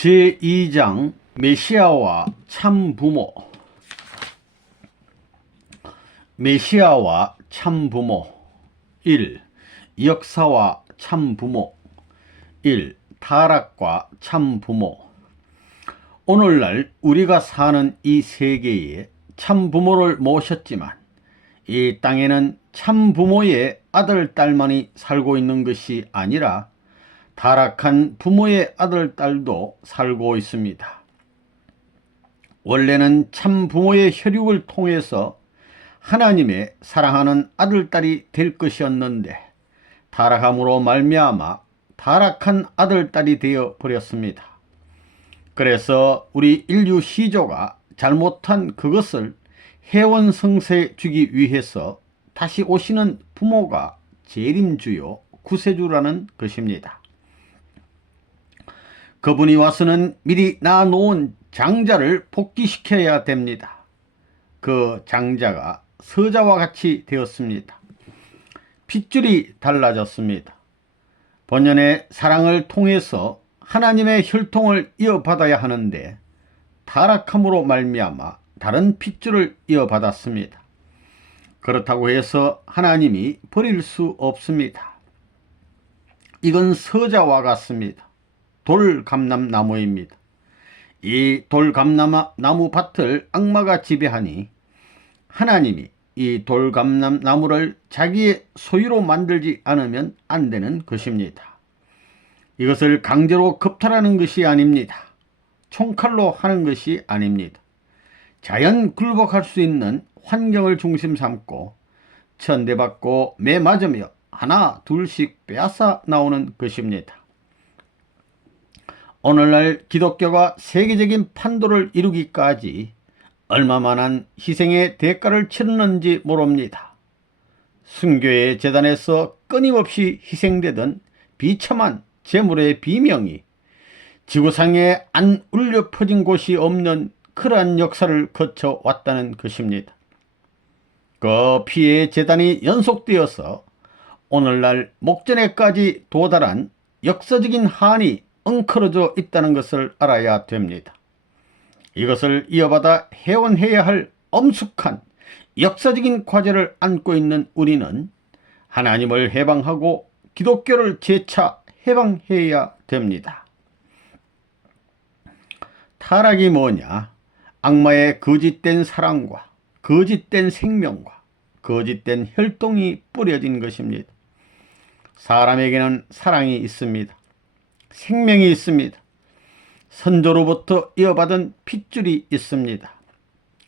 제2장 메시아와 참부모. 메시아와 참부모. 1. 역사와 참부모. 1. 타락과 참부모. 오늘날 우리가 사는 이 세계에 참부모를 모셨지만 이 땅에는 참부모의 아들, 딸만이 살고 있는 것이 아니라 타락한 부모의 아들, 딸도 살고 있습니다. 원래는 참부모의 혈육을 통해서 하나님의 사랑하는 아들, 딸이 될 것이었는데 타락함으로 말미암아 타락한 아들, 딸이 되어 버렸습니다. 그래서 우리 인류 시조가 잘못한 그것을 해원성세 주기 위해서 다시 오시는 부모가 재림주요 구세주라는 것입니다. 그분이 와서는 미리 낳아놓은 장자를 복귀시켜야 됩니다. 그 장자가 서자와 같이 되었습니다. 핏줄이 달라졌습니다. 본연의 사랑을 통해서 하나님의 혈통을 이어받아야 하는데 타락함으로 말미암아 다른 핏줄을 이어받았습니다. 그렇다고 해서 하나님이 버릴 수 없습니다. 이건 서자와 같습니다. 돌감람나무입니다. 이 돌감람나무 밭을 악마가 지배하니 하나님이 이 돌감람나무를 자기의 소유로 만들지 않으면 안 되는 것입니다. 이것을 강제로 겁탈하는 것이 아닙니다. 총칼로 하는 것이 아닙니다. 자연 굴복할 수 있는 환경을 중심 삼고 천대받고 매 맞으며 하나 둘씩 빼앗아 나오는 것입니다. 오늘날 기독교가 세계적인 판도를 이루기까지 얼마만한 희생의 대가를 치렀는지 모릅니다. 순교의 재단에서 끊임없이 희생되던 비참한 재물의 비명이 지구상에 안 울려 퍼진 곳이 없는 그러한 역사를 거쳐왔다는 것입니다. 그 피의 재단이 연속되어서 오늘날 목전에까지 도달한 역사적인 한이 엉클어져 있다는 것을 알아야 됩니다. 이것을 이어받아 해원해야 할 엄숙한 역사적인 과제를 안고 있는 우리는 하나님을 해방하고 기독교를 재차 해방해야 됩니다. 타락이 뭐냐? 악마의 거짓된 사랑과 거짓된 생명과 거짓된 혈통이 뿌려진 것입니다. 사람에게는 사랑이 있습니다. 생명이 있습니다. 선조로부터 이어받은 핏줄이 있습니다.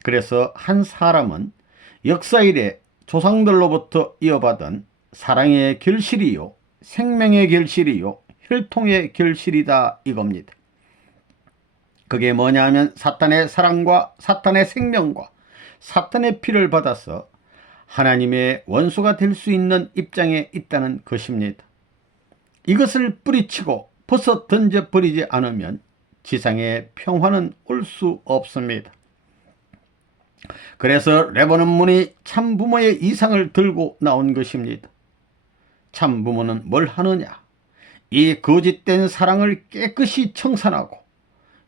그래서 한 사람은 역사 이래 조상들로부터 이어받은 사랑의 결실이요, 생명의 결실이요, 혈통의 결실이다 이겁니다. 그게 뭐냐 하면 사탄의 사랑과 사탄의 생명과 사탄의 피를 받아서 하나님의 원수가 될 수 있는 입장에 있다는 것입니다. 이것을 뿌리치고 벗어 던져버리지 않으면 지상에 평화는 올 수 없습니다. 그래서 레버넌 문이 참부모의 이상을 들고 나온 것입니다. 참부모는 뭘 하느냐? 이 거짓된 사랑을 깨끗이 청산하고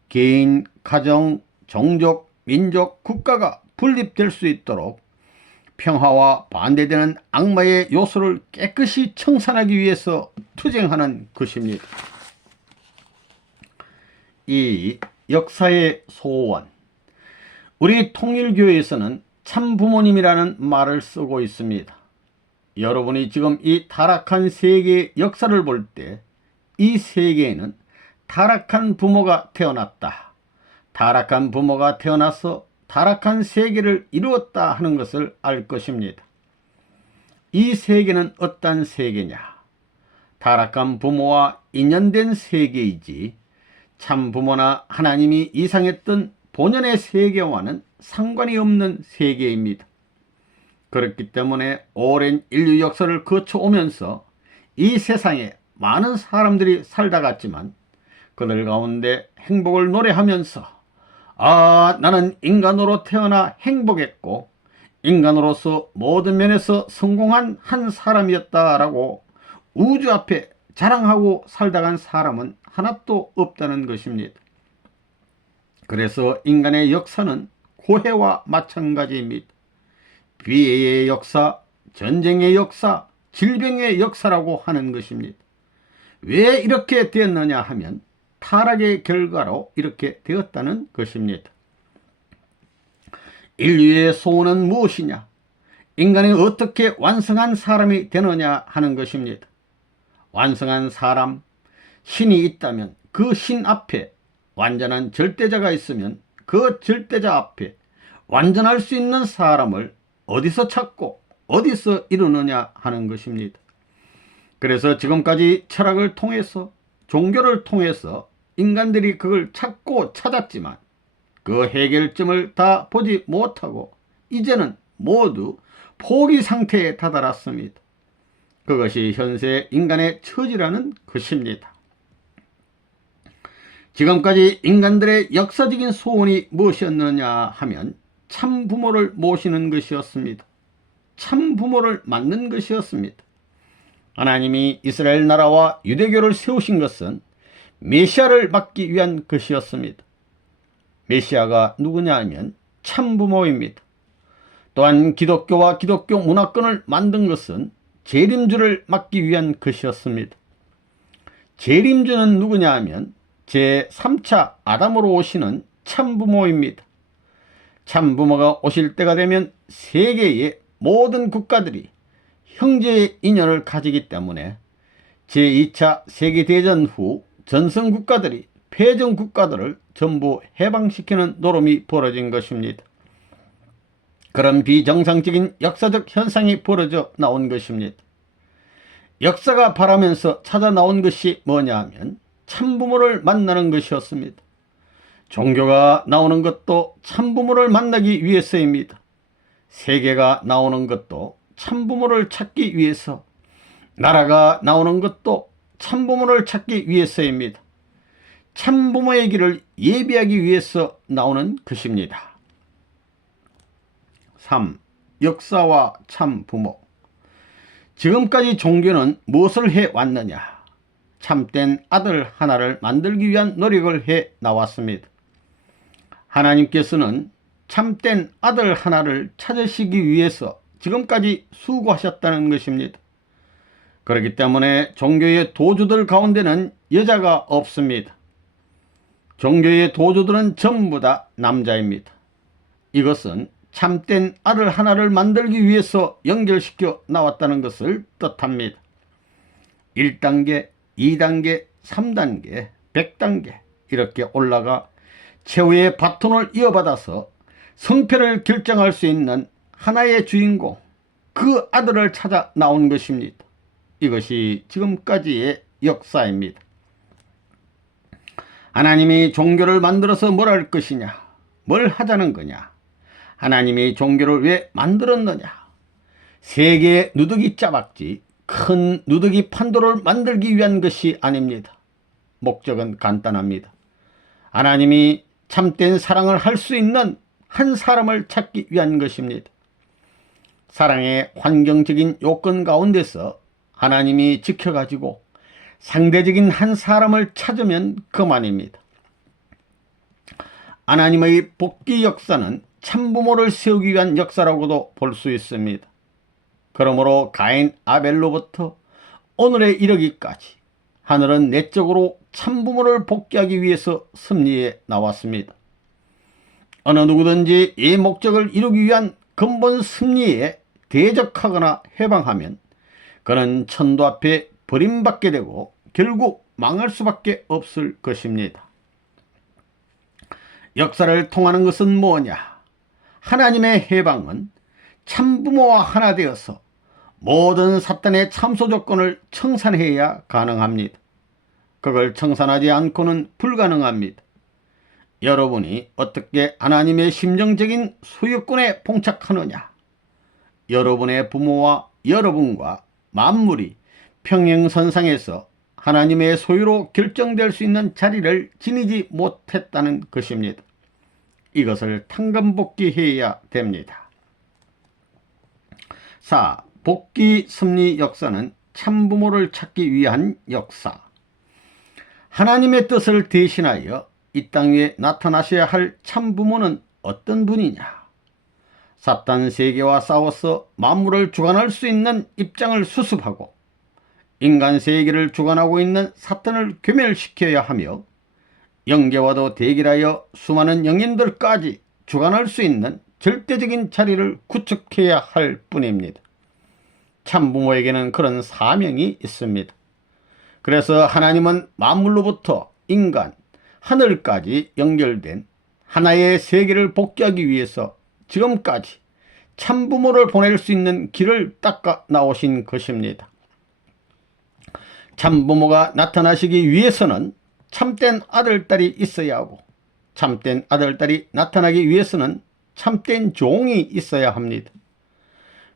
개인, 가정, 종족, 민족, 국가가 분립될 수 있도록 평화와 반대되는 악마의 요소를 깨끗이 청산하기 위해서 투쟁하는 것입니다. 이 역사의 소원. 우리 통일교회에서는 참부모님이라는 말을 쓰고 있습니다. 여러분이 지금 이 타락한 세계의 역사를 볼 때 이 세계에는 타락한 부모가 태어났다. 타락한 부모가 태어나서 타락한 세계를 이루었다 하는 것을 알 것입니다. 이 세계는 어떤 세계냐? 타락한 부모와 인연된 세계이지 참부모나 하나님이 이상했던 본연의 세계와는 상관이 없는 세계입니다. 그렇기 때문에 오랜 인류 역사를 거쳐오면서 이 세상에 많은 사람들이 살다 갔지만 그들 가운데 행복을 노래하면서 나는 인간으로 태어나 행복했고 인간으로서 모든 면에서 성공한 한 사람이었다라고 우주 앞에 자랑하고 살다 간 사람은 하나도 없다는 것입니다. 그래서 인간의 역사는 고해와 마찬가지입니다. 비애의 역사, 전쟁의 역사, 질병의 역사라고 하는 것입니다. 왜 이렇게 되었느냐 하면 타락의 결과로 이렇게 되었다는 것입니다. 인류의 소원은 무엇이냐? 인간이 어떻게 완성한 사람이 되느냐 하는 것입니다. 완성한 사람, 신이 있다면 그 신 앞에 완전한 절대자가 있으면 그 절대자 앞에 완전할 수 있는 사람을 어디서 찾고 어디서 이루느냐 하는 것입니다. 그래서 지금까지 철학을 통해서 종교를 통해서 인간들이 그걸 찾고 찾았지만 그 해결점을 다 보지 못하고 이제는 모두 포기 상태에 다다랐습니다. 그것이 현세 인간의 처지라는 것입니다. 지금까지 인간들의 역사적인 소원이 무엇이었느냐 하면 참 부모를 모시는 것이었습니다. 참 부모를 만든 것이었습니다. 하나님이 이스라엘 나라와 유대교를 세우신 것은 메시아를 맡기 위한 것이었습니다. 메시아가 누구냐 하면 참 부모입니다. 또한 기독교와 기독교 문화권을 만든 것은 재림주를 맡기 위한 것이었습니다. 재림주는 누구냐 하면 제3차 아담으로 오시는 참부모입니다. 참부모가 오실 때가 되면 세계의 모든 국가들이 형제의 인연을 가지기 때문에 제2차 세계대전 후 전성국가들이 패전국가들을 전부 해방시키는 노름이 벌어진 것입니다. 그런 비정상적인 역사적 현상이 벌어져 나온 것입니다. 역사가 바라면서 찾아 나온 것이 뭐냐 하면 참부모를 만나는 것이었습니다. 종교가 나오는 것도 참부모를 만나기 위해서입니다. 세계가 나오는 것도 참부모를 찾기 위해서, 나라가 나오는 것도 참부모를 찾기 위해서입니다. 참부모의 길을 예비하기 위해서 나오는 것입니다. 3. 역사와 참부모. 지금까지 종교는 무엇을 해왔느냐? 참된 아들 하나를 만들기 위한 노력을 해 나왔습니다. 하나님께서는 참된 아들 하나를 찾으시기 위해서 지금까지 수고하셨다는 것입니다. 그렇기 때문에 종교의 도주들 가운데는 여자가 없습니다. 종교의 도주들은 전부 다 남자입니다. 이것은 참된 아들 하나를 만들기 위해서 연결시켜 나왔다는 것을 뜻합니다. 1단계, 2단계, 3단계, 100단계 이렇게 올라가 최후의 바톤을 이어받아서 성패를 결정할 수 있는 하나의 주인공, 그 아들을 찾아 나온 것입니다. 이것이 지금까지의 역사입니다. 하나님이 종교를 만들어서 뭘 할 것이냐? 뭘 하자는 거냐? 하나님이 종교를 왜 만들었느냐? 세계의 누더기 짜박지, 큰 누더기 판도를 만들기 위한 것이 아닙니다. 목적은 간단합니다. 하나님이 참된 사랑을 할 수 있는 한 사람을 찾기 위한 것입니다. 사랑의 환경적인 요건 가운데서 하나님이 지켜가지고 상대적인 한 사람을 찾으면 그만입니다. 하나님의 복귀 역사는 참부모를 세우기 위한 역사라고도 볼 수 있습니다. 그러므로 가인 아벨로부터 오늘에 이르기까지 하늘은 내적으로 참부모를 복귀하기 위해서 섭리해 나왔습니다. 어느 누구든지 이 목적을 이루기 위한 근본 섭리에 대적하거나 해방하면 그는 천도 앞에 버림받게 되고 결국 망할 수밖에 없을 것입니다. 역사를 통하는 것은 뭐냐? 하나님의 해방은 참부모와 하나 되어서 모든 사탄의 참소 조건을 청산해야 가능합니다. 그걸 청산하지 않고는 불가능합니다. 여러분이 어떻게 하나님의 심정적인 소유권에 봉착하느냐? 여러분의 부모와 여러분과 만물이 평행선상에서 하나님의 소유로 결정될 수 있는 자리를 지니지 못했다는 것입니다. 이것을 탕감복귀해야 됩니다. 4. 복귀 섭리 역사는 참부모를 찾기 위한 역사. 하나님의 뜻을 대신하여 이 땅 위에 나타나셔야 할 참부모는 어떤 분이냐? 사탄 세계와 싸워서 만물을 주관할 수 있는 입장을 수습하고 인간 세계를 주관하고 있는 사탄을 괴멸시켜야 하며 영계와도 대결하여 수많은 영인들까지 주관할 수 있는 절대적인 자리를 구축해야 할 뿐입니다. 참부모에게는 그런 사명이 있습니다. 그래서 하나님은 만물로부터 인간, 하늘까지 연결된 하나의 세계를 복귀하기 위해서 지금까지 참부모를 보낼 수 있는 길을 닦아 나오신 것입니다. 참부모가 나타나시기 위해서는 참된 아들딸이 있어야 하고 참된 아들딸이 나타나기 위해서는 참된 종이 있어야 합니다.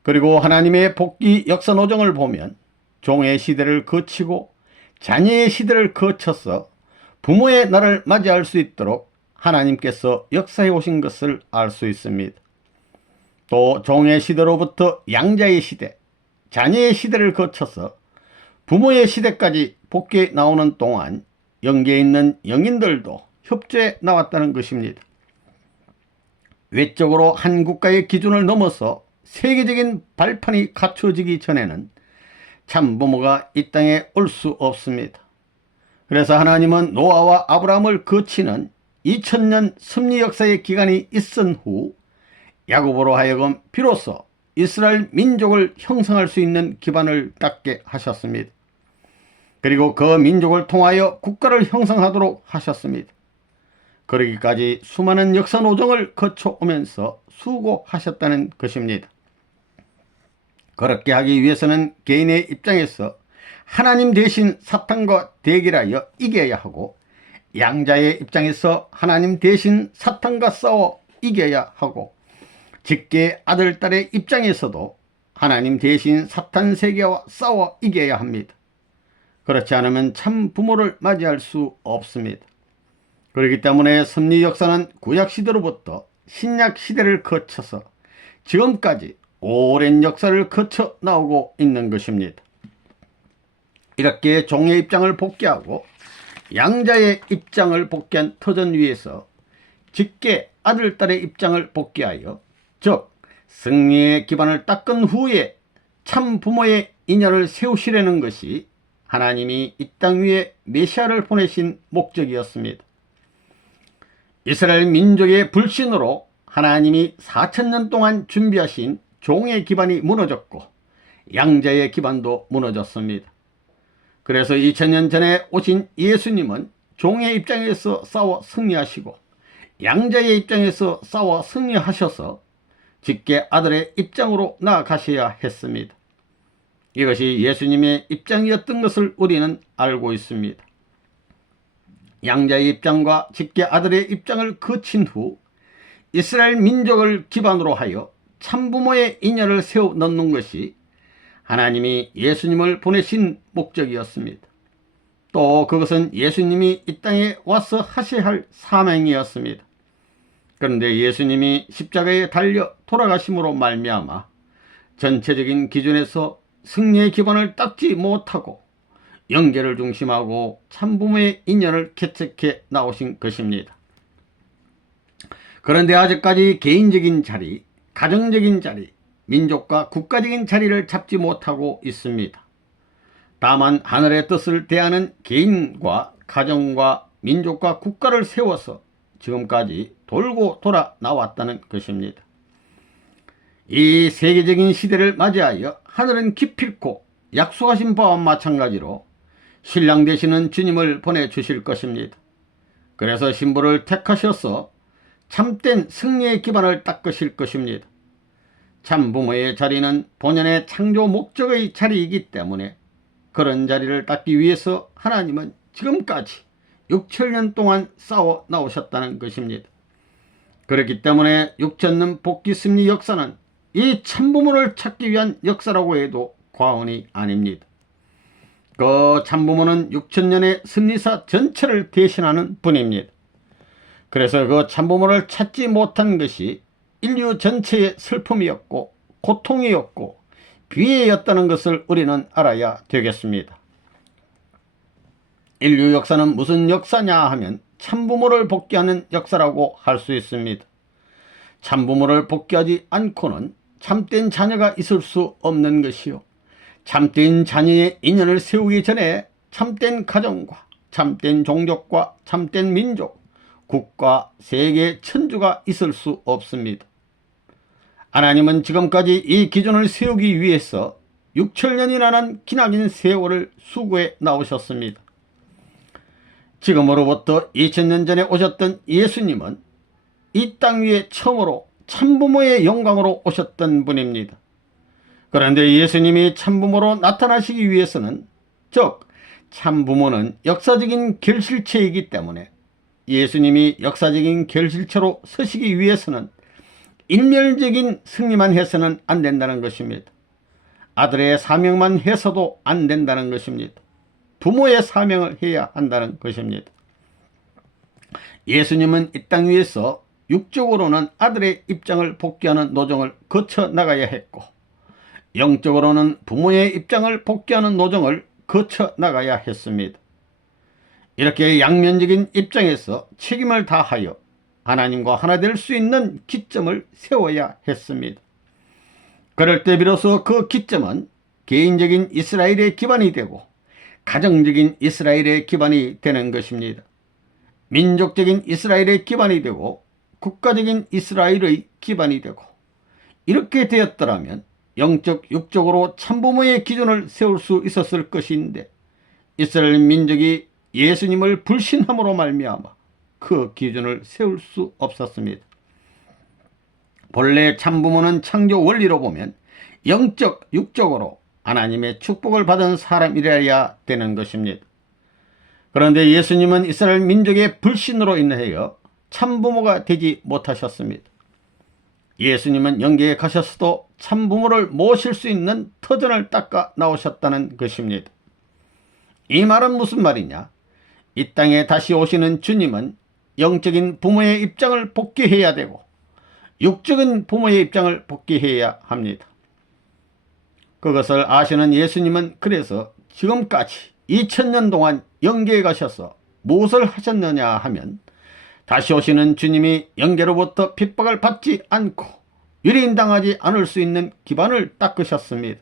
그리고 하나님의 복귀 역사 노정을 보면 종의 시대를 거치고 자녀의 시대를 거쳐서 부모의 날을 맞이할 수 있도록 하나님께서 역사해 오신 것을 알 수 있습니다. 또 종의 시대로부터 양자의 시대, 자녀의 시대를 거쳐서 부모의 시대까지 복귀해 나오는 동안 영계에 있는 영인들도 협조해 나왔다는 것입니다. 외적으로 한 국가의 기준을 넘어서 세계적인 발판이 갖춰지기 전에는 참부모가 이 땅에 올 수 없습니다. 그래서 하나님은 노아와 아브라함을 거치는 2000년 섭리 역사의 기간이 있은 후 야곱으로 하여금 비로소 이스라엘 민족을 형성할 수 있는 기반을 닦게 하셨습니다. 그리고 그 민족을 통하여 국가를 형성하도록 하셨습니다. 그러기까지 수많은 역사 노정을 거쳐오면서 수고하셨다는 것입니다. 그렇게 하기 위해서는 개인의 입장에서 하나님 대신 사탄과 대결하여 이겨야 하고 양자의 입장에서 하나님 대신 사탄과 싸워 이겨야 하고 직계 아들, 딸의 입장에서도 하나님 대신 사탄 세계와 싸워 이겨야 합니다. 그렇지 않으면 참 부모를 맞이할 수 없습니다. 그렇기 때문에 섭리 역사는 구약시대로부터 신약시대를 거쳐서 지금까지 오랜 역사를 거쳐 나오고 있는 것입니다. 이렇게 종의 입장을 복귀하고 양자의 입장을 복귀한 터전 위에서 직계 아들, 딸의 입장을 복귀하여 즉 승리의 기반을 닦은 후에 참 부모의 인연을 세우시려는 것이 하나님이 이 땅 위에 메시아를 보내신 목적이었습니다. 이스라엘 민족의 불신으로 하나님이 4000년 동안 준비하신 종의 기반이 무너졌고 양자의 기반도 무너졌습니다. 그래서 2000년 전에 오신 예수님은 종의 입장에서 싸워 승리하시고 양자의 입장에서 싸워 승리하셔서 직계 아들의 입장으로 나아가셔야 했습니다. 이것이 예수님의 입장이었던 것을 우리는 알고 있습니다. 양자의 입장과 직계 아들의 입장을 거친 후 이스라엘 민족을 기반으로 하여 참부모의 인연을 세워 넣는 것이 하나님이 예수님을 보내신 목적이었습니다. 또 그것은 예수님이 이 땅에 와서 하셔야 할 사명이었습니다. 그런데 예수님이 십자가에 달려 돌아가심으로 말미암아 전체적인 기준에서 승리의 기반을 닦지 못하고 영계를 중심하고 참부모의 인연을 개척해 나오신 것입니다. 그런데 아직까지 개인적인 자리, 가정적인 자리, 민족과 국가적인 자리를 잡지 못하고 있습니다. 다만 하늘의 뜻을 대하는 개인과 가정과 민족과 국가를 세워서 지금까지 돌고 돌아 나왔다는 것입니다. 이 세계적인 시대를 맞이하여 하늘은 기필코 약속하신 바와 마찬가지로 신랑 되시는 주님을 보내주실 것입니다. 그래서 신부를 택하셔서 참된 승리의 기반을 닦으실 것입니다. 참부모의 자리는 본연의 창조 목적의 자리이기 때문에 그런 자리를 닦기 위해서 하나님은 지금까지 6000년 동안 싸워 나오셨다는 것입니다. 그렇기 때문에 6000년 복귀 섭리 역사는 이 참부모를 찾기 위한 역사라고 해도 과언이 아닙니다. 그 참부모는 6000년의 섭리사 전체를 대신하는 분입니다. 그래서 그 참부모를 찾지 못한 것이 인류 전체의 슬픔이었고 고통이었고 비애였다는 것을 우리는 알아야 되겠습니다. 인류 역사는 무슨 역사냐 하면 참부모를 복귀하는 역사라고 할 수 있습니다. 참부모를 복귀하지 않고는 참된 자녀가 있을 수 없는 것이요, 참된 자녀의 인연을 세우기 전에 참된 가정과 참된 종족과 참된 민족, 국가, 세계, 천주가 있을 수 없습니다. 하나님은 지금까지 이 기준을 세우기 위해서 6천년이라는 기나긴 세월을 수고해 나오셨습니다. 지금으로부터 2000년 전에 오셨던 예수님은 이 땅 위에 처음으로 참부모의 영광으로 오셨던 분입니다. 그런데 예수님이 참부모로 나타나시기 위해서는, 즉 참부모는 역사적인 결실체이기 때문에 예수님이 역사적인 결실체로 서시기 위해서는 일멸적인 승리만 해서는 안 된다는 것입니다. 아들의 사명만 해서도 안 된다는 것입니다. 부모의 사명을 해야 한다는 것입니다. 예수님은 이 땅 위에서 육적으로는 아들의 입장을 복귀하는 노정을 거쳐 나가야 했고, 영적으로는 부모의 입장을 복귀하는 노정을 거쳐 나가야 했습니다. 이렇게 양면적인 입장에서 책임을 다하여 하나님과 하나 될 수 있는 기점을 세워야 했습니다. 그럴 때 비로소 그 기점은 개인적인 이스라엘의 기반이 되고 가정적인 이스라엘의 기반이 되는 것입니다. 민족적인 이스라엘의 기반이 되고 국가적인 이스라엘의 기반이 되고, 이렇게 되었더라면 영적 육적으로 참부모의 기준을 세울 수 있었을 것인데, 이스라엘 민족이 예수님을 불신함으로 말미암아 그 기준을 세울 수 없었습니다. 본래 참부모는 창조 원리로 보면 영적 육적으로 하나님의 축복을 받은 사람이라야 되는 것입니다. 그런데 예수님은 이스라엘 민족의 불신으로 인하여 참부모가 되지 못하셨습니다. 예수님은 영계에 가셨어도 참부모를 모실 수 있는 터전을 닦아 나오셨다는 것입니다. 이 말은 무슨 말이냐? 이 땅에 다시 오시는 주님은 영적인 부모의 입장을 복귀해야 되고 육적인 부모의 입장을 복귀해야 합니다. 그것을 아시는 예수님은 그래서 지금까지 2000년 동안 영계에 가셔서 무엇을 하셨느냐 하면, 다시 오시는 주님이 영계로부터 핍박을 받지 않고 유린당하지 않을 수 있는 기반을 닦으셨습니다.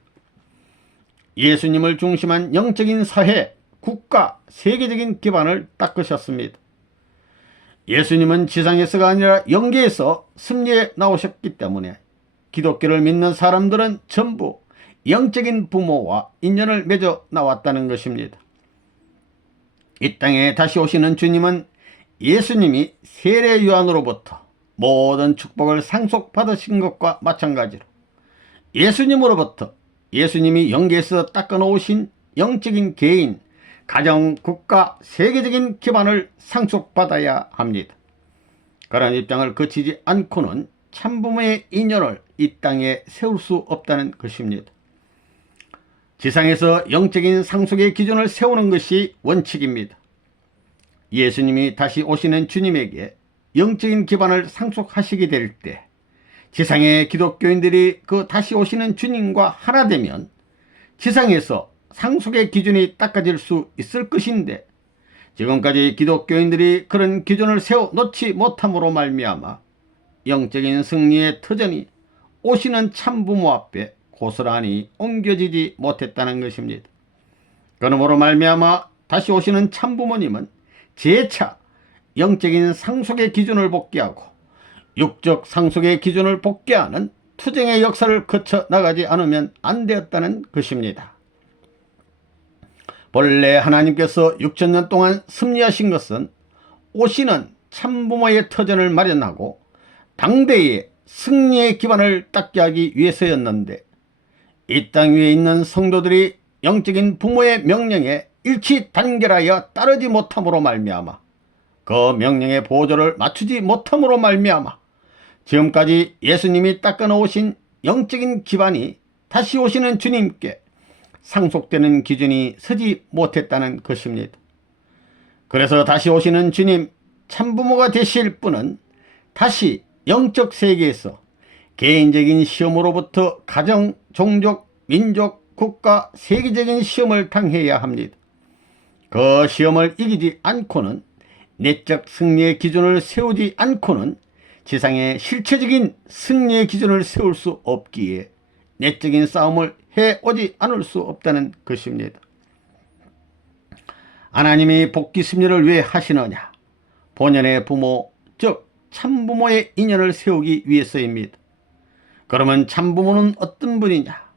예수님을 중심한 영적인 사회, 국가, 세계적인 기반을 닦으셨습니다. 예수님은 지상에서가 아니라 영계에서 승리해 나오셨기 때문에 기독교를 믿는 사람들은 전부 영적인 부모와 인연을 맺어 나왔다는 것입니다. 이 땅에 다시 오시는 주님은 예수님이 세례 요한으로부터 모든 축복을 상속받으신 것과 마찬가지로 예수님으로부터 예수님이 영계에서 닦아놓으신 영적인 개인, 가정, 국가, 세계적인 기반을 상속받아야 합니다. 그런 입장을 거치지 않고는 참부모의 인연을 이 땅에 세울 수 없다는 것입니다. 지상에서 영적인 상속의 기준을 세우는 것이 원칙입니다. 예수님이 다시 오시는 주님에게 영적인 기반을 상속하시게 될 때 지상의 기독교인들이 그 다시 오시는 주님과 하나 되면 지상에서 상속의 기준이 닦아질 수 있을 것인데, 지금까지 기독교인들이 그런 기준을 세워 놓지 못함으로 말미암아 영적인 승리의 터전이 오시는 참부모 앞에 고스란히 옮겨지지 못했다는 것입니다. 그러므로 말미암아 다시 오시는 참부모님은 재차 영적인 상속의 기준을 복귀하고 육적 상속의 기준을 복귀하는 투쟁의 역사를 거쳐 나가지 않으면 안 되었다는 것입니다. 본래 하나님께서 6000년 동안 섭리하신 것은 오시는 참부모의 터전을 마련하고 당대의 승리의 기반을 닦게 하기 위해서였는데, 이 땅 위에 있는 성도들이 영적인 부모의 명령에 일치 단결하여 따르지 못함으로 말미암아 그 명령의 보조를 맞추지 못함으로 말미암아 지금까지 예수님이 닦아놓으신 영적인 기반이 다시 오시는 주님께 상속되는 기준이 서지 못했다는 것입니다. 그래서 다시 오시는 주님, 참부모가 되실 분은 다시 영적 세계에서 개인적인 시험으로부터 가정, 종족, 민족, 국가, 세계적인 시험을 당해야 합니다. 그 시험을 이기지 않고는 내적 승리의 기준을 세우지 않고는 지상의 실체적인 승리의 기준을 세울 수 없기에 내적인 싸움을 해오지 않을 수 없다는 것입니다. 하나님이 복귀 승리를 왜 하시느냐? 본연의 부모, 즉 참부모의 인연을 세우기 위해서입니다. 그러면 참부모는 어떤 분이냐?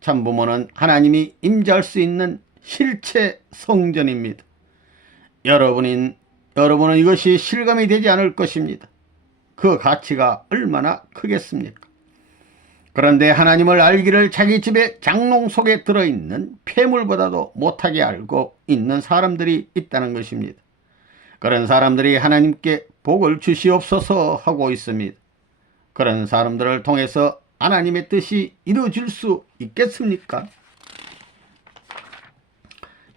참부모는 하나님이 임재할 수 있는 실체 성전입니다. 여러분은 이것이 실감이 되지 않을 것입니다. 그 가치가 얼마나 크겠습니까? 그런데 하나님을 알기를 자기 집의 장롱 속에 들어있는 폐물보다도 못하게 알고 있는 사람들이 있다는 것입니다. 그런 사람들이 하나님께 복을 주시옵소서 하고 있습니다. 그런 사람들을 통해서 하나님의 뜻이 이루어질 수 있겠습니까?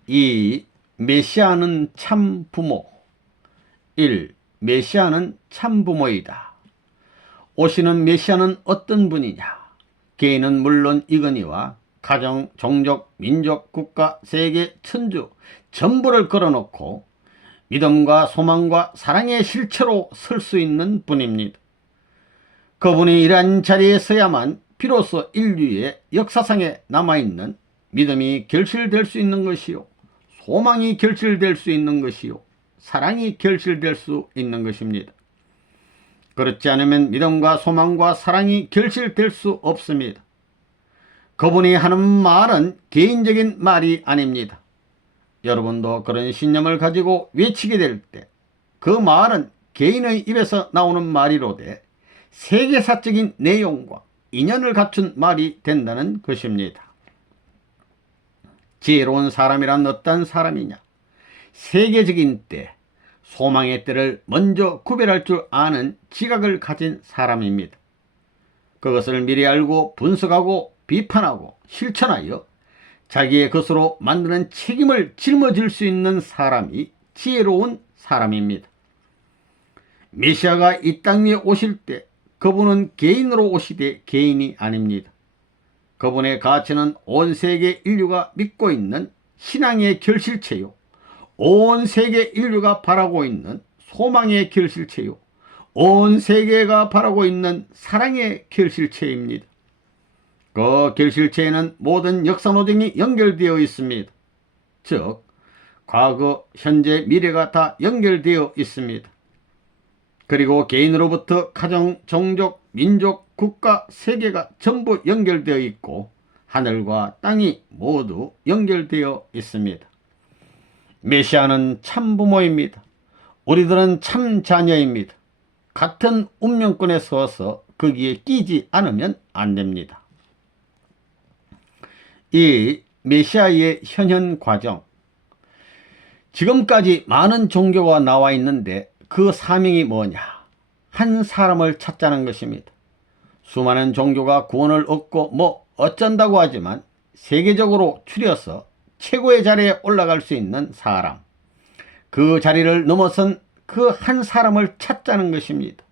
이 메시아는 참 부모. 1. 메시아는 참 부모이다. 오시는 메시아는 어떤 분이냐? 개인은 물론 이거니와 가정, 종족, 민족, 국가, 세계, 천주 전부를 걸어놓고 믿음과 소망과 사랑의 실체로 설 수 있는 분입니다. 그분이 이러한 자리에 서야만 비로소 인류의 역사상에 남아있는 믿음이 결실될 수 있는 것이요, 소망이 결실될 수 있는 것이요, 사랑이 결실될 수 있는 것입니다. 그렇지 않으면 믿음과 소망과 사랑이 결실될 수 없습니다. 그분이 하는 말은 개인적인 말이 아닙니다. 여러분도 그런 신념을 가지고 외치게 될 때 그 말은 개인의 입에서 나오는 말이로되 세계사적인 내용과 인연을 갖춘 말이 된다는 것입니다. 지혜로운 사람이란 어떤 사람이냐? 세계적인 때, 소망의 때를 먼저 구별할 줄 아는 지각을 가진 사람입니다. 그것을 미리 알고 분석하고 비판하고 실천하여 자기의 것으로 만드는 책임을 짊어질 수 있는 사람이 지혜로운 사람입니다. 메시아가 이 땅 위에 오실 때 그분은 개인으로 오시되 개인이 아닙니다. 그분의 가치는 온 세계 인류가 믿고 있는 신앙의 결실체요, 온 세계 인류가 바라고 있는 소망의 결실체요, 온 세계가 바라고 있는 사랑의 결실체입니다. 그 결실체에는 모든 역사 노정이 연결되어 있습니다. 즉 과거, 현재, 미래가 다 연결되어 있습니다. 그리고 개인으로부터 가정, 종족, 민족, 국가, 세계가 전부 연결되어 있고 하늘과 땅이 모두 연결되어 있습니다. 메시아는 참 부모입니다. 우리들은 참 자녀입니다. 같은 운명권에 서서 거기에 끼지 않으면 안 됩니다. 이 메시아의 현현 과정, 지금까지 많은 종교가 나와 있는데 그 사명이 뭐냐? 한 사람을 찾자는 것입니다. 수많은 종교가 구원을 얻고 뭐 어쩐다고 하지만 세계적으로 추려서 최고의 자리에 올라갈 수 있는 사람, 그 자리를 넘어선 그 한 사람을 찾자는 것입니다.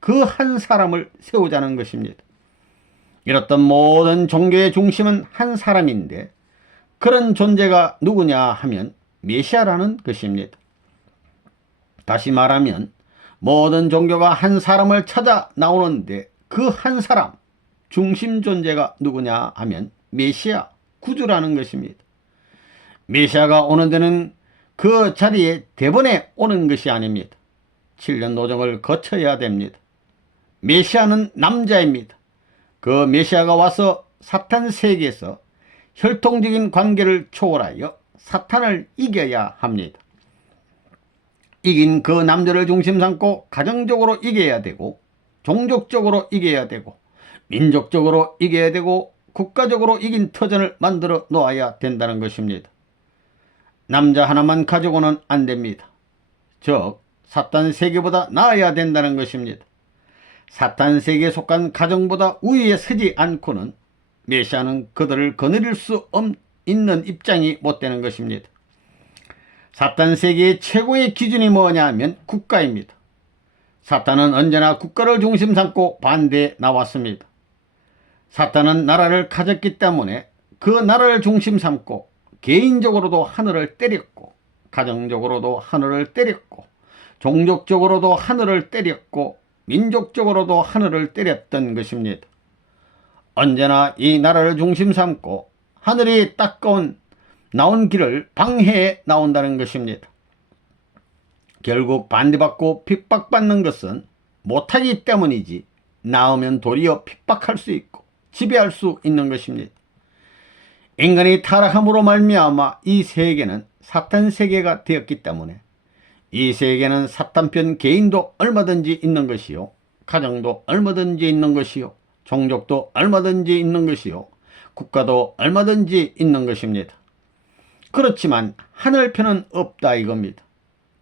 그 한 사람을 세우자는 것입니다. 이렇던 모든 종교의 중심은 한 사람인데 그런 존재가 누구냐 하면 메시아라는 것입니다. 다시 말하면 모든 종교가 한 사람을 찾아 나오는데 그 한 사람, 중심 존재가 누구냐 하면 메시아, 구주라는 것입니다. 메시아가 오는 데는 그 자리에 대번에 오는 것이 아닙니다. 7년 노정을 거쳐야 됩니다. 메시아는 남자입니다. 그 메시아가 와서 사탄 세계에서 혈통적인 관계를 초월하여 사탄을 이겨야 합니다. 이긴 그 남자를 중심 삼고 가정적으로 이겨야 되고, 종족적으로 이겨야 되고, 민족적으로 이겨야 되고, 국가적으로 이긴 터전을 만들어 놓아야 된다는 것입니다. 남자 하나만 가지고는 안 됩니다. 즉 사탄 세계보다 나아야 된다는 것입니다. 사탄 세계에 속한 가정보다 우위에 서지 않고는 메시아는 그들을 거느릴 수 있는 입장이 못 되는 것입니다. 사탄 세계의 최고의 기준이 뭐냐 하면 국가입니다. 사탄은 언제나 국가를 중심 삼고 반대에 나왔습니다. 사탄은 나라를 가졌기 때문에 그 나라를 중심 삼고 개인적으로도 하늘을 때렸고 가정적으로도 하늘을 때렸고 종족적으로도 하늘을 때렸고 민족적으로도 하늘을 때렸던 것입니다. 언제나 이 나라를 중심 삼고 하늘이 나온 길을 방해해 나온다는 것입니다. 결국 반대받고 핍박받는 것은 못하기 때문이지 나오면 도리어 핍박할 수 있고 지배할 수 있는 것입니다. 인간이 타락함으로 말미암아 이 세계는 사탄 세계가 되었기 때문에 이 세계는 사탄편 개인도 얼마든지 있는 것이요, 가정도 얼마든지 있는 것이요, 종족도 얼마든지 있는 것이요, 국가도 얼마든지 있는 것입니다. 그렇지만 하늘편은 없다 이겁니다.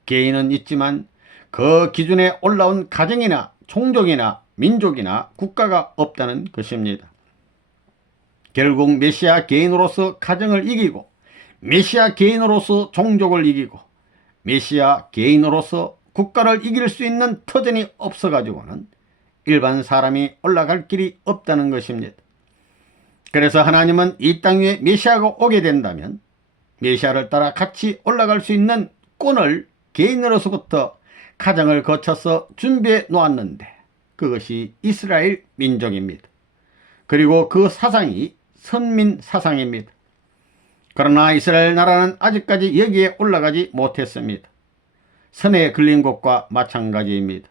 개인은 있지만 그 기준에 올라온 가정이나 종족이나 민족이나 국가가 없다는 것입니다. 결국 메시아 개인으로서 가정을 이기고 메시아 개인으로서 종족을 이기고 메시아 개인으로서 국가를 이길 수 있는 터전이 없어가지고는 일반 사람이 올라갈 길이 없다는 것입니다. 그래서 하나님은 이 땅 위에 메시아가 오게 된다면 메시아를 따라 같이 올라갈 수 있는 꾼을 개인으로서부터 가정을 거쳐서 준비해 놓았는데 그것이 이스라엘 민족입니다. 그리고 그 사상이 선민 사상입니다. 그러나 이스라엘 나라는 아직까지 여기에 올라가지 못했습니다. 선에 걸린 것과 마찬가지입니다.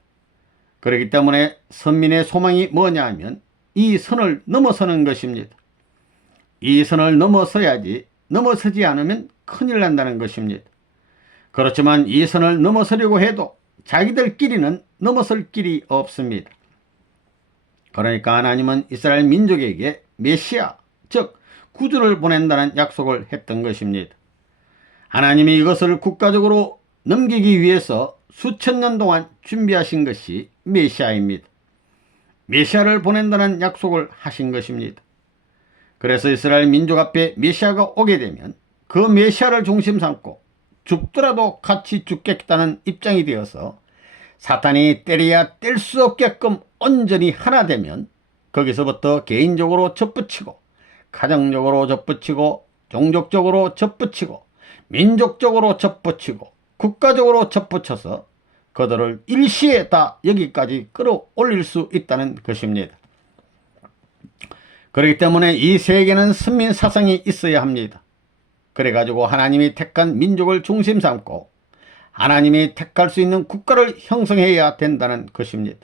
그렇기 때문에 선민의 소망이 뭐냐 하면 이 선을 넘어서는 것입니다. 이 선을 넘어서야지 넘어서지 않으면 큰일 난다는 것입니다. 그렇지만 이 선을 넘어서려고 해도 자기들끼리는 넘어설 길이 없습니다. 그러니까 하나님은 이스라엘 민족에게 메시아, 즉 구주를 보낸다는 약속을 했던 것입니다. 하나님이 이것을 국가적으로 넘기기 위해서 수천 년 동안 준비하신 것이 메시아입니다. 메시아를 보낸다는 약속을 하신 것입니다. 그래서 이스라엘 민족 앞에 메시아가 오게 되면 그 메시아를 중심 삼고 죽더라도 같이 죽겠다는 입장이 되어서 사탄이 때려야 뗄 수 없게끔 온전히 하나 되면 거기서부터 개인적으로 접붙이고 가정적으로 접붙이고 종족적으로 접붙이고 민족적으로 접붙이고 국가적으로 접붙여서 그들을 일시에 다 여기까지 끌어올릴 수 있다는 것입니다. 그렇기 때문에 이 세계는 선민 사상이 있어야 합니다. 그래가지고 하나님이 택한 민족을 중심 삼고 하나님이 택할 수 있는 국가를 형성해야 된다는 것입니다.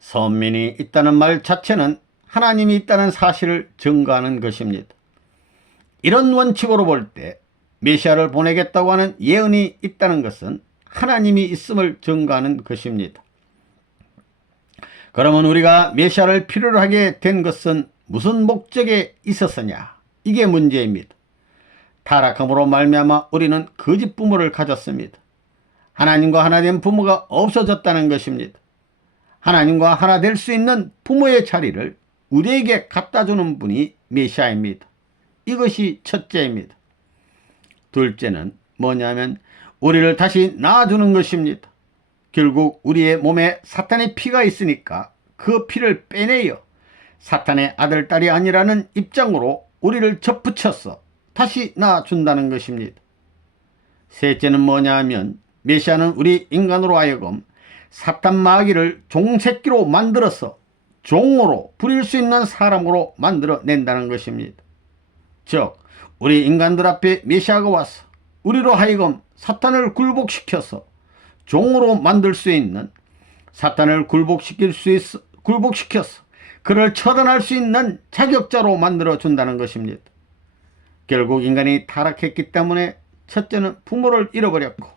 선민이 있다는 말 자체는 하나님이 있다는 사실을 증거하는 것입니다. 이런 원칙으로 볼 때 메시아를 보내겠다고 하는 예언이 있다는 것은 하나님이 있음을 증거하는 것입니다. 그러면 우리가 메시아를 필요로 하게 된 것은 무슨 목적에 있었으냐? 이게 문제입니다. 타락함으로 말미암아 우리는 거짓 부모를 가졌습니다. 하나님과 하나 된 부모가 없어졌다는 것입니다. 하나님과 하나 될 수 있는 부모의 자리를 우리에게 갖다 주는 분이 메시아입니다. 이것이 첫째입니다. 둘째는 뭐냐면 우리를 다시 낳아주는 것입니다. 결국 우리의 몸에 사탄의 피가 있으니까 그 피를 빼내어 사탄의 아들, 딸이 아니라는 입장으로 우리를 접붙여서 다시 낳아준다는 것입니다. 셋째는 뭐냐 하면 메시아는 우리 인간으로 하여금 사탄 마귀를 종새끼로 만들어서 종으로 부릴 수 있는 사람으로 만들어낸다는 것입니다. 즉 우리 인간들 앞에 메시아가 와서 우리로 하여금 사탄을 굴복시켜서 종으로 만들 수 있는 사탄을 굴복시켜서 그를 처단할 수 있는 자격자로 만들어준다는 것입니다. 결국 인간이 타락했기 때문에 첫째는 부모를 잃어버렸고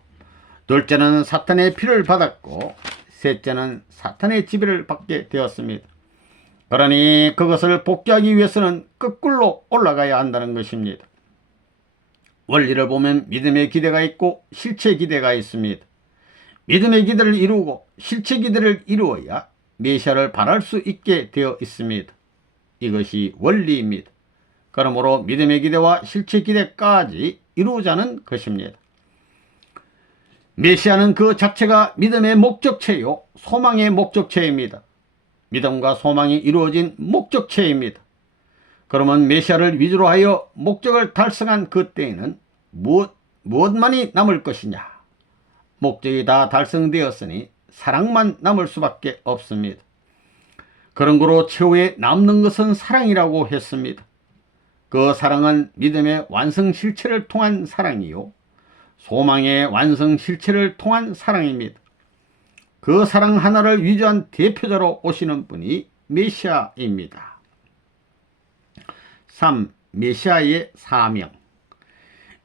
둘째는 사탄의 피를 받았고 셋째는 사탄의 지배를 받게 되었습니다. 그러니 그것을 복귀하기 위해서는 거꾸로 올라가야 한다는 것입니다. 원리를 보면 믿음의 기대가 있고 실체 기대가 있습니다. 믿음의 기대를 이루고 실체 기대를 이루어야 메시아를 바랄 수 있게 되어 있습니다. 이것이 원리입니다. 그러므로 믿음의 기대와 실체 기대까지 이루자는 것입니다. 메시아는 그 자체가 믿음의 목적체요 소망의 목적체입니다. 믿음과 소망이 이루어진 목적체입니다. 그러면 메시아를 위주로 하여 목적을 달성한 그때에는 무엇만이 남을 것이냐? 목적이 다 달성되었으니 사랑만 남을 수밖에 없습니다. 그런 거로 최후에 남는 것은 사랑이라고 했습니다. 그 사랑은 믿음의 완성 실체를 통한 사랑이요, 소망의 완성 실체를 통한 사랑입니다. 그 사랑 하나를 위조한 대표자로 오시는 분이 메시아입니다. 3. 메시아의 사명.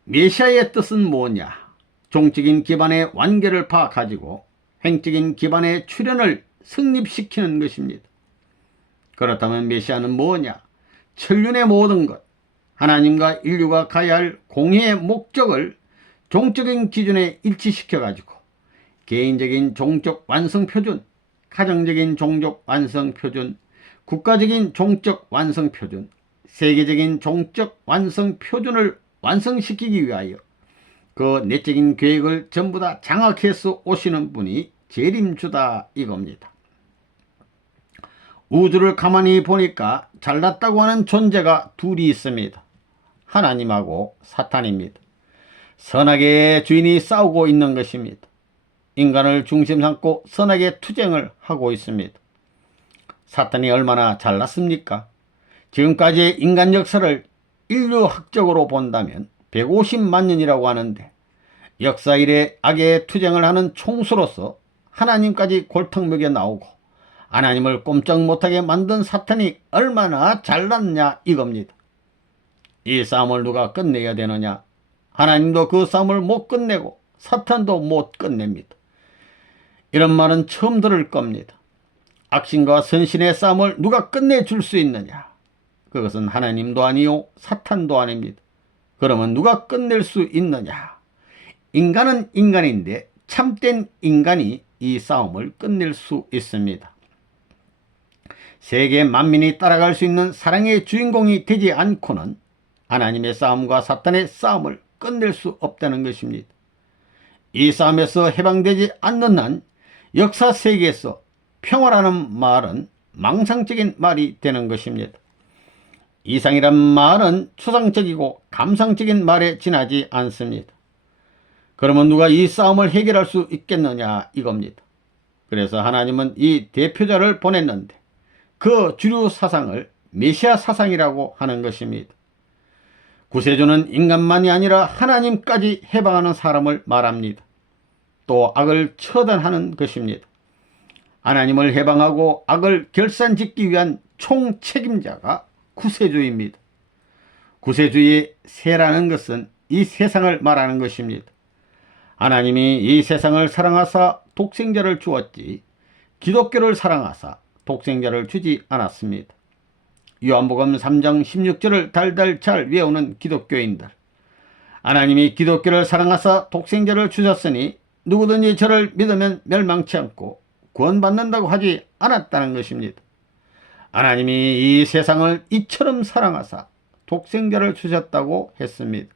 메시아의 뜻은 뭐냐? 종적인 기반의 완결을 파악하고 행적인 기반의 출현을 성립시키는 것입니다. 그렇다면 메시아는 뭐냐? 천륜의 모든 것, 하나님과 인류가 가야 할 공의의 목적을 종적인 기준에 일치시켜 가지고 개인적인 종적 완성 표준, 가정적인 종적 완성 표준, 국가적인 종적 완성 표준, 세계적인 종적 완성 표준을 완성시키기 위하여 그 내적인 계획을 전부 다 장악해서 오시는 분이 재림주다 이겁니다. 우주를 가만히 보니까 잘났다고 하는 존재가 둘이 있습니다. 하나님하고 사탄입니다. 선악의 주인이 싸우고 있는 것입니다. 인간을 중심 삼고 선악의 투쟁을 하고 있습니다. 사탄이 얼마나 잘났습니까? 지금까지의 인간 역사를 인류학적으로 본다면 150만 년이라고 하는데 역사 이래 악의 투쟁을 하는 총수로서 하나님까지 골탕 먹여 나오고 하나님을 꼼짝 못하게 만든 사탄이 얼마나 잘났냐 이겁니다. 이 싸움을 누가 끝내야 되느냐? 하나님도 그 싸움을 못 끝내고 사탄도 못 끝냅니다. 이런 말은 처음 들을 겁니다. 악신과 선신의 싸움을 누가 끝내줄 수 있느냐? 그것은 하나님도 아니요 사탄도 아닙니다. 그러면 누가 끝낼 수 있느냐? 인간은 인간인데 참된 인간이 이 싸움을 끝낼 수 있습니다. 세계 만민이 따라갈 수 있는 사랑의 주인공이 되지 않고는 하나님의 싸움과 사탄의 싸움을 끝낼 수 없다는 것입니다. 이 싸움에서 해방되지 않는 한 역사 세계에서 평화라는 말은 망상적인 말이 되는 것입니다. 이상이란 말은 추상적이고 감상적인 말에 지나지 않습니다. 그러면 누가 이 싸움을 해결할 수 있겠느냐 이겁니다. 그래서 하나님은 이 대표자를 보냈는데 그 주류 사상을 메시아 사상이라고 하는 것입니다. 구세주는 인간만이 아니라 하나님까지 해방하는 사람을 말합니다. 또 악을 처단하는 것입니다. 하나님을 해방하고 악을 결산짓기 위한 총책임자가 구세주입니다. 구세주의 세라는 것은 이 세상을 말하는 것입니다. 하나님이 이 세상을 사랑하사 독생자를 주었지 기독교를 사랑하사 독생자를 주지 않았습니다. 요한복음 3장 16절을 달달 잘 외우는 기독교인들, 하나님이 기독교를 사랑하사 독생자를 주셨으니 누구든지 저를 믿으면 멸망치 않고 구원받는다고 하지 않았다는 것입니다. 하나님이 이 세상을 이처럼 사랑하사 독생자를 주셨다고 했습니다.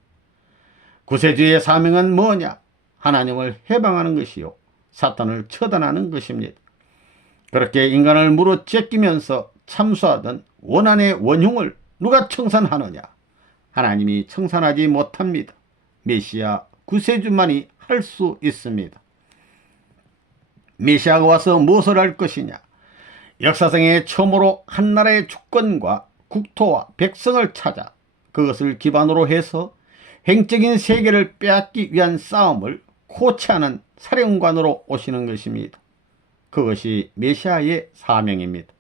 구세주의 사명은 뭐냐? 하나님을 해방하는 것이요 사탄을 처단하는 것입니다. 그렇게 인간을 무릇제끼면서 참수하던 원한의 원흉을 누가 청산하느냐? 하나님이 청산하지 못합니다. 메시아 구세주만이 할 수 있습니다. 메시아가 와서 무엇을 할 것이냐? 역사상에 처음으로 한 나라의 주권과 국토와 백성을 찾아 그것을 기반으로 해서 행적인 세계를 빼앗기 위한 싸움을 코치하는 사령관으로 오시는 것입니다. 그것이 메시아의 사명입니다.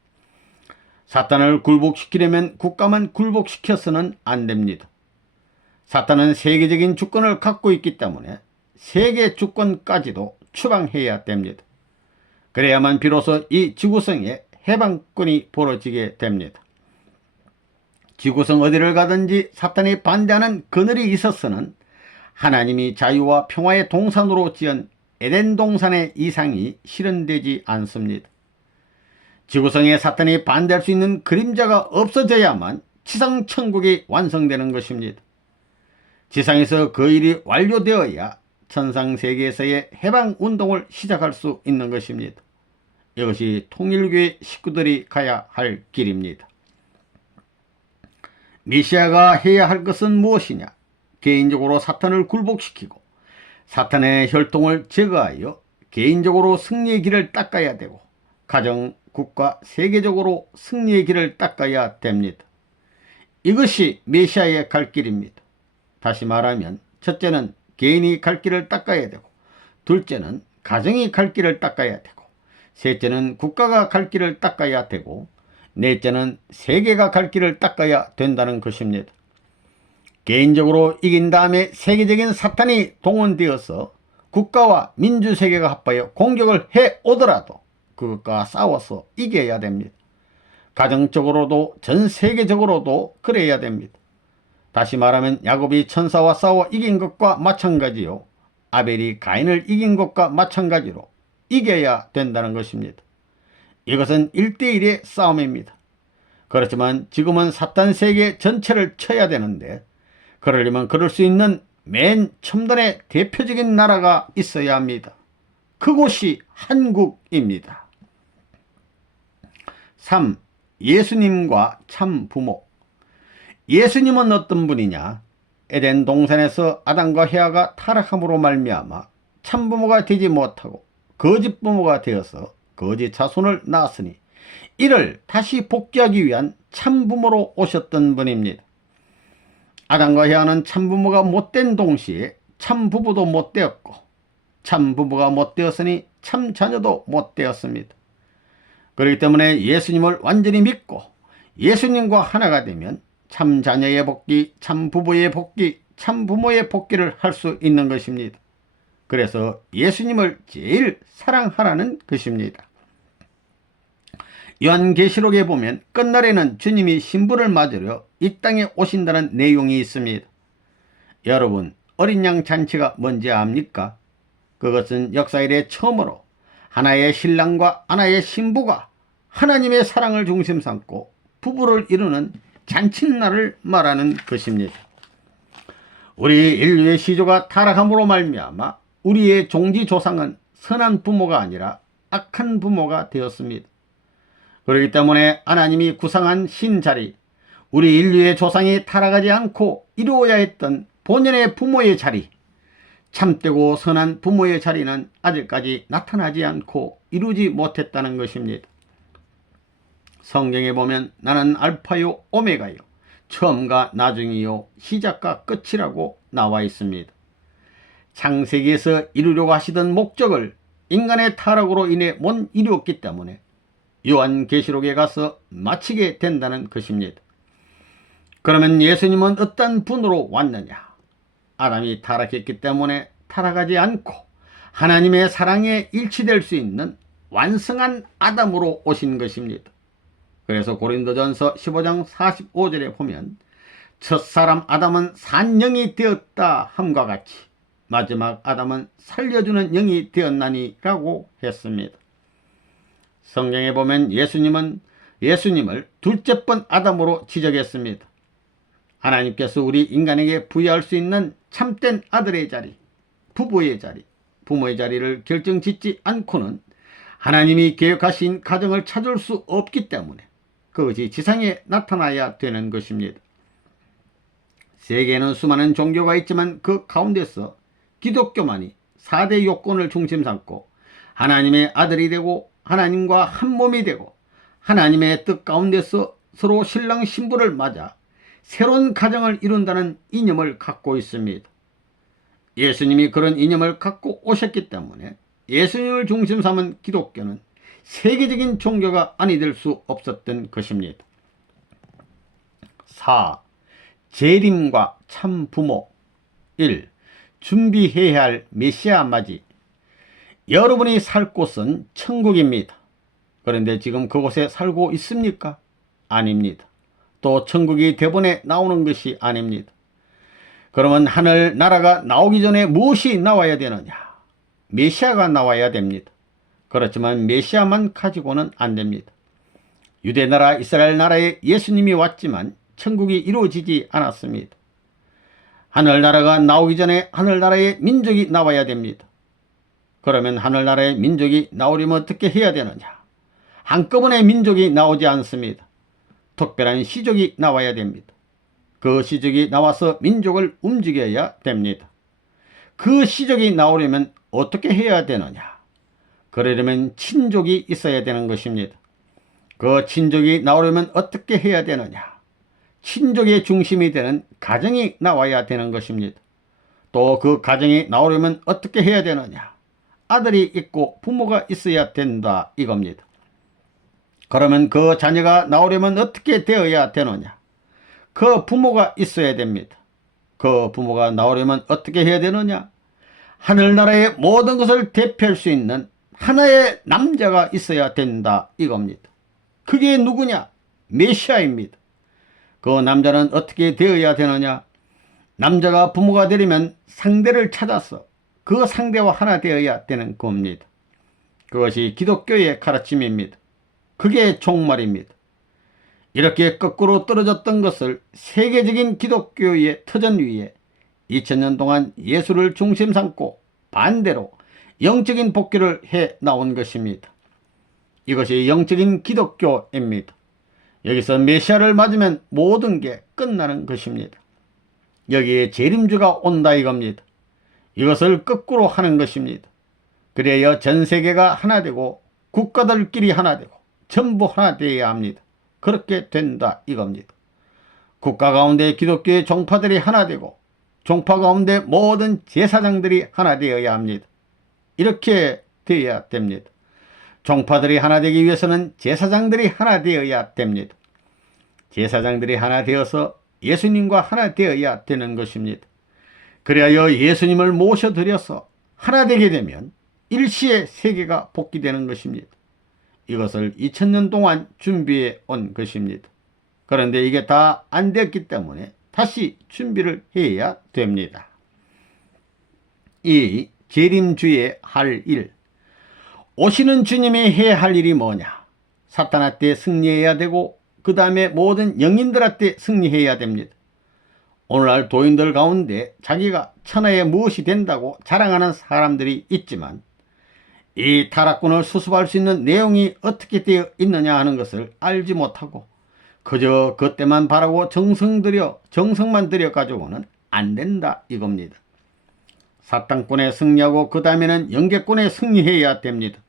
사탄을 굴복시키려면 국가만 굴복시켜서는 안 됩니다. 사탄은 세계적인 주권을 갖고 있기 때문에 세계 주권까지도 추방해야 됩니다. 그래야만 비로소 이 지구성에 해방권이 벌어지게 됩니다. 지구성 어디를 가든지 사탄이 반대하는 그늘이 있어서는 하나님이 자유와 평화의 동산으로 지은 에덴 동산의 이상이 실현되지 않습니다. 지구성에 사탄이 반대할 수 있는 그림자가 없어져야만 지상천국이 완성되는 것입니다. 지상에서 그 일이 완료되어야 천상세계에서의 해방운동을 시작할 수 있는 것입니다. 이것이 통일교회 식구들이 가야 할 길입니다. 메시아가 해야 할 것은 무엇이냐? 개인적으로 사탄을 굴복시키고 사탄의 혈통을 제거하여 개인적으로 승리의 길을 닦아야 되고 가정, 국가, 세계적으로 승리의 길을 닦아야 됩니다. 이것이 메시아의 갈 길입니다. 다시 말하면 첫째는 개인이 갈 길을 닦아야 되고, 둘째는 가정이 갈 길을 닦아야 되고, 셋째는 국가가 갈 길을 닦아야 되고, 넷째는 세계가 갈 길을 닦아야 된다는 것입니다. 개인적으로 이긴 다음에 세계적인 사탄이 동원되어서 국가와 민주세계가 합하여 공격을 해오더라도 그것과 싸워서 이겨야 됩니다. 가정적으로도 전 세계적으로도 그래야 됩니다. 다시 말하면 야곱이 천사와 싸워 이긴 것과 마찬가지요, 아벨이 가인을 이긴 것과 마찬가지로 이겨야 된다는 것입니다. 이것은 1대1의 싸움입니다. 그렇지만 지금은 사탄 세계 전체를 쳐야 되는데, 그러려면 그럴 수 있는 맨 첨단의 대표적인 나라가 있어야 합니다. 그곳이 한국입니다. 3. 예수님과 참 부모. 예수님은 어떤 분이냐? 에덴 동산에서 아담과 헤아가 타락함으로 말미암아 참부모가 되지 못하고 거짓 부모가 되어서 거짓 자손을 낳았으니 이를 다시 복귀하기 위한 참부모로 오셨던 분입니다. 아담과 헤아는 참부모가 못된 동시에 참부부도 못되었고, 참부부가 못되었으니 참자녀도 못되었습니다. 그렇기 때문에 예수님을 완전히 믿고 예수님과 하나가 되면 참자녀의 복귀, 참부부의 복귀, 참부모의 복귀를 할 수 있는 것입니다. 그래서 예수님을 제일 사랑하라는 것입니다. 요한계시록에 보면 끝날에는 주님이 신부를 맞으려 이 땅에 오신다는 내용이 있습니다. 여러분, 어린 양 잔치가 뭔지 압니까? 그것은 역사 이래 처음으로 하나의 신랑과 하나의 신부가 하나님의 사랑을 중심 삼고 부부를 이루는 잔칫날을 말하는 것입니다. 우리 인류의 시조가 타락함으로 말미암아 우리의 종지 조상은 선한 부모가 아니라 악한 부모가 되었습니다. 그렇기 때문에 하나님이 구상한 신자리, 우리 인류의 조상이 타락하지 않고 이루어야 했던 본연의 부모의 자리, 참되고 선한 부모의 자리는 아직까지 나타나지 않고 이루지 못했다는 것입니다. 성경에 보면 나는 알파요 오메가요, 처음과 나중이요 시작과 끝이라고 나와 있습니다. 창세기에서 이루려고 하시던 목적을 인간의 타락으로 인해 못 이루었기 때문에 요한계시록에 가서 마치게 된다는 것입니다. 그러면 예수님은 어떤 분으로 왔느냐? 아담이 타락했기 때문에 타락하지 않고 하나님의 사랑에 일치될 수 있는 완성한 아담으로 오신 것입니다. 그래서 고린도전서 15장 45절에 보면 첫사람 아담은 산 영이 되었다 함과 같이 마지막 아담은 살려주는 영이 되었나니 라고 했습니다. 성경에 보면 예수님을 둘째번 아담으로 지적했습니다. 하나님께서 우리 인간에게 부여할 수 있는 참된 아들의 자리, 부부의 자리, 부모의 자리를 결정짓지 않고는 하나님이 계획하신 가정을 찾을 수 없기 때문에 그것이 지상에 나타나야 되는 것입니다. 세계에는 수많은 종교가 있지만 그 가운데서 기독교만이 4대 요건을 중심 삼고 하나님의 아들이 되고 하나님과 한 몸이 되고 하나님의 뜻 가운데서 서로 신랑 신부를 맞아 새로운 가정을 이룬다는 이념을 갖고 있습니다. 예수님이 그런 이념을 갖고 오셨기 때문에 예수님을 중심 삼은 기독교는 세계적인 종교가 아니 될 수 없었던 것입니다. 4. 재림과 참 부모. 1. 준비해야 할 메시아 맞이. 여러분이 살 곳은 천국입니다. 그런데 지금 그곳에 살고 있습니까? 아닙니다. 또 천국이 대본에 나오는 것이 아닙니다. 그러면 하늘나라가 나오기 전에 무엇이 나와야 되느냐? 메시아가 나와야 됩니다. 그렇지만 메시아만 가지고는 안 됩니다. 유대나라 이스라엘 나라에 예수님이 왔지만 천국이 이루어지지 않았습니다. 하늘나라가 나오기 전에 하늘나라의 민족이 나와야 됩니다. 그러면 하늘나라의 민족이 나오려면 어떻게 해야 되느냐? 한꺼번에 민족이 나오지 않습니다. 특별한 시족이 나와야 됩니다. 그 시족이 나와서 민족을 움직여야 됩니다. 그 시족이 나오려면 어떻게 해야 되느냐? 그러려면 친족이 있어야 되는 것입니다. 그 친족이 나오려면 어떻게 해야 되느냐? 친족의 중심이 되는 가정이 나와야 되는 것입니다. 또 그 가정이 나오려면 어떻게 해야 되느냐? 아들이 있고 부모가 있어야 된다 이겁니다. 그러면 그 자녀가 나오려면 어떻게 되어야 되느냐? 그 부모가 있어야 됩니다. 그 부모가 나오려면 어떻게 해야 되느냐? 하늘나라의 모든 것을 대표할 수 있는 하나의 남자가 있어야 된다 이겁니다. 그게 누구냐? 메시아입니다. 그 남자는 어떻게 되어야 되느냐? 남자가 부모가 되려면 상대를 찾아서 그 상대와 하나 되어야 되는 겁니다. 그것이 기독교의 가르침입니다. 그게 종말입니다. 이렇게 거꾸로 떨어졌던 것을 세계적인 기독교의 터전 위에 2000년 동안 예수를 중심 삼고 반대로 영적인 복귀를 해 나온 것입니다. 이것이 영적인 기독교입니다. 여기서 메시아를 맞으면 모든 게 끝나는 것입니다. 여기에 재림주가 온다 이겁니다. 이것을 거꾸로 하는 것입니다. 그래야 전 세계가 하나 되고 국가들끼리 하나 되고 전부 하나 되어야 합니다. 그렇게 된다 이겁니다. 국가 가운데 기독교의 종파들이 하나 되고 종파 가운데 모든 제사장들이 하나 되어야 합니다. 이렇게 되어야 됩니다. 종파들이 하나 되기 위해서는 제사장들이 하나 되어야 됩니다. 제사장들이 하나 되어서 예수님과 하나 되어야 되는 것입니다. 그리하여 예수님을 모셔드려서 하나 되게 되면 일시에 세계가 복귀되는 것입니다. 이것을 2000년 동안 준비해 온 것입니다. 그런데 이게 다 안 됐기 때문에 다시 준비를 해야 됩니다. 이 재림주의 할 일, 오시는 주님이 해야 할 일이 뭐냐? 사탄한테 승리해야 되고 그 다음에 모든 영인들한테 승리해야 됩니다. 오늘날 도인들 가운데 자기가 천하에 무엇이 된다고 자랑하는 사람들이 있지만 이 타락꾼을 수습할 수 있는 내용이 어떻게 되어 있느냐 하는 것을 알지 못하고 그저 그때만 바라고 정성만 들여 가지고는 안 된다 이겁니다. 사탄꾼에 승리하고 그 다음에는 영계꾼에 승리해야 됩니다.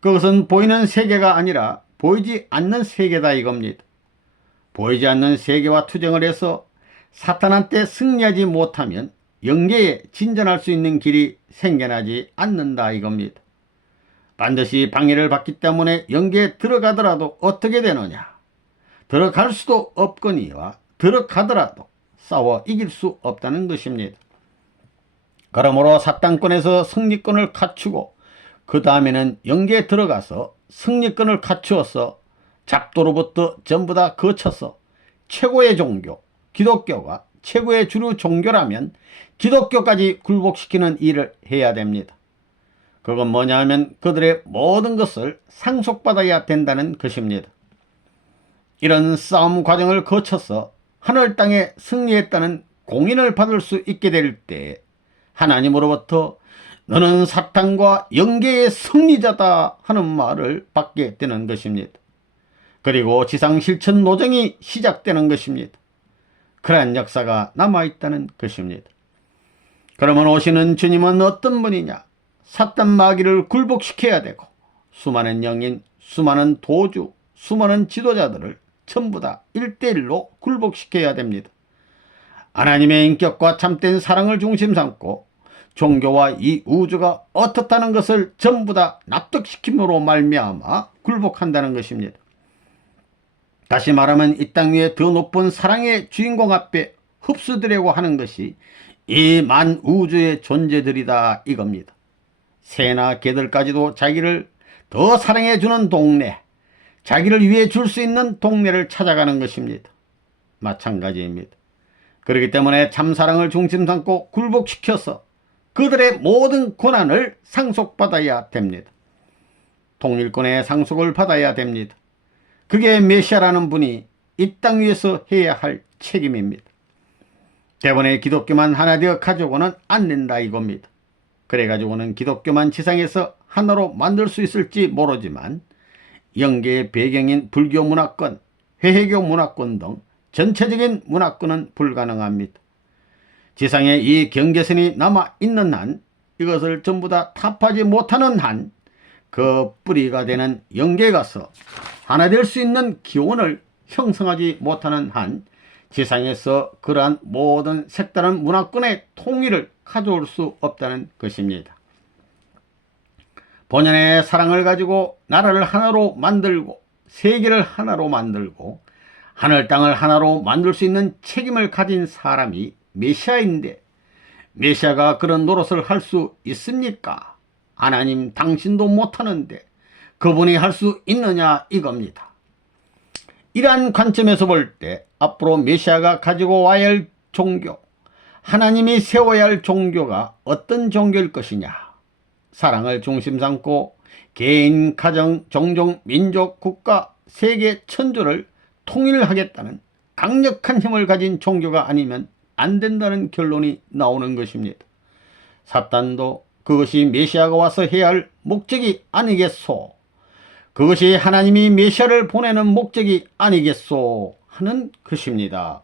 그것은 보이는 세계가 아니라 보이지 않는 세계다 이겁니다. 보이지 않는 세계와 투쟁을 해서 사탄한테 승리하지 못하면 영계에 진전할 수 있는 길이 생겨나지 않는다 이겁니다. 반드시 방해를 받기 때문에 영계에 들어가더라도 어떻게 되느냐? 들어갈 수도 없거니와 들어가더라도 싸워 이길 수 없다는 것입니다. 그러므로 사탄권에서 승리권을 갖추고 그 다음에는 영계에 들어가서 승리권을 갖추어서 잡도로부터 전부 다 거쳐서 최고의 종교 기독교가 최고의 주류 종교라면 기독교까지 굴복시키는 일을 해야 됩니다. 그건 뭐냐 하면 그들의 모든 것을 상속받아야 된다는 것입니다. 이런 싸움 과정을 거쳐서 하늘 땅에 승리했다는 공인을 받을 수 있게 될 때 하나님으로부터 너는 사탄과 영계의 승리자다 하는 말을 받게 되는 것입니다. 그리고 지상 실천 노정이 시작되는 것입니다. 그러한 역사가 남아있다는 것입니다. 그러면 오시는 주님은 어떤 분이냐? 사탄 마귀를 굴복시켜야 되고 수많은 영인, 수많은 도주, 수많은 지도자들을 전부 다 1대1로 굴복시켜야 됩니다. 하나님의 인격과 참된 사랑을 중심 삼고 종교와 이 우주가 어떻다는 것을 전부 다 납득시킴으로 말미암아 굴복한다는 것입니다. 다시 말하면 이 땅 위에 더 높은 사랑의 주인공 앞에 흡수되려고 하는 것이 이 만우주의 존재들이다 이겁니다. 새나 개들까지도 자기를 더 사랑해주는 동네, 자기를 위해 줄 수 있는 동네를 찾아가는 것입니다. 마찬가지입니다. 그렇기 때문에 참사랑을 중심 삼고 굴복시켜서 그들의 모든 고난을 상속받아야 됩니다. 통일권의 상속을 받아야 됩니다. 그게 메시아라는 분이 이 땅 위에서 해야 할 책임입니다. 대번에 기독교만 하나 되어 가지고는 안 된다 이겁니다. 그래가지고는 기독교만 지상에서 하나로 만들 수 있을지 모르지만 영계의 배경인 불교 문화권, 회계교 문화권 등 전체적인 문화권은 불가능합니다. 지상에 이 경계선이 남아있는 한, 이것을 전부 다 타파하지 못하는 한, 그 뿌리가 되는 영계에 가서 하나 될 수 있는 기원을 형성하지 못하는 한, 지상에서 그러한 모든 색다른 문화권의 통일을 가져올 수 없다는 것입니다. 본연의 사랑을 가지고 나라를 하나로 만들고 세계를 하나로 만들고 하늘 땅을 하나로 만들 수 있는 책임을 가진 사람이 메시아인데, 메시아가 그런 노릇을 할 수 있습니까? 하나님, 당신도 못하는데 그분이 할 수 있느냐, 이겁니다. 이러한 관점에서 볼 때 앞으로 메시아가 가지고 와야 할 종교, 하나님이 세워야 할 종교가 어떤 종교일 것이냐. 사랑을 중심 삼고 개인, 가정, 종족, 민족, 국가, 세계, 천조를 통일하겠다는 강력한 힘을 가진 종교가 아니면 안 된다는 결론이 나오는 것입니다. 사탄도 그것이 메시아가 와서 해야 할 목적이 아니겠소, 그것이 하나님이 메시아를 보내는 목적이 아니겠소 하는 것입니다.